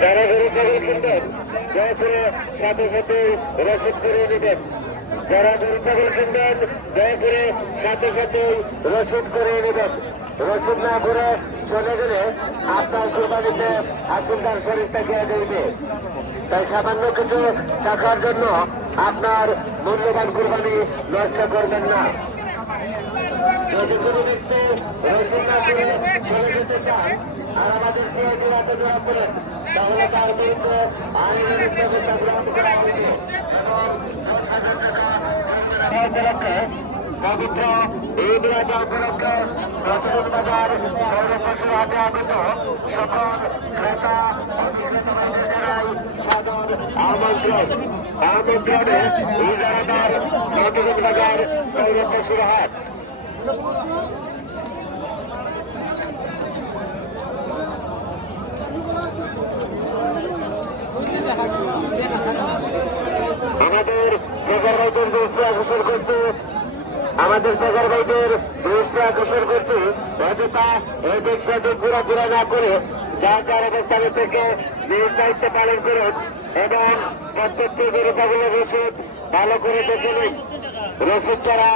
যারা গরু ছাগল কিনবেন দয়া করে সাথে সাথে রসিদ করে নেবেন। যারা গরু ছাগল কিনবেন দয়া করে সাথে সাথে রসিদ করে নেবেন। রসিদ না করে চলে গেলে আপনার কুরবানিতে আসলদার শরীরটা গিয়ে দেবে। তাই সামান্য কিছু টাকার জন্য আপনার মূল্যবান কুরবানি নষ্ট করবেন না। যদি কোনো ব্যক্তি রসিদ না করে চলে যেতে চান আর আমাদেরকে জোড়াতে জোড়া করেন তাহলে তার বিরুদ্ধে আইনের ব্যবস্থা গ্রহণ করা হবে এবং 10,000 টাকা উপলক্ষে পবিত্র ঈদ রাজা উপলক্ষে নতুন বাজার পৌরপ্রশাসন হাতে আগত সকল ক্রেতা জানাই সাদর আমন্ত্রণে ঈদ রাজার নতুন বাজার পৌরপ্রশাসন হাট। আমাদের বেকার ভাইদের দৃষ্টি আকর্ষণ করছে অযথা এদিক সেদিক ঘোরাফেরা না করে যার যার অবস্থানে থেকে নিজ দায়িত্ব পালন করুন এবং প্রত্যেকটি গরু ছাগলের রসিদ ভালো করে দেখে নিন। রসিদ ছাড়া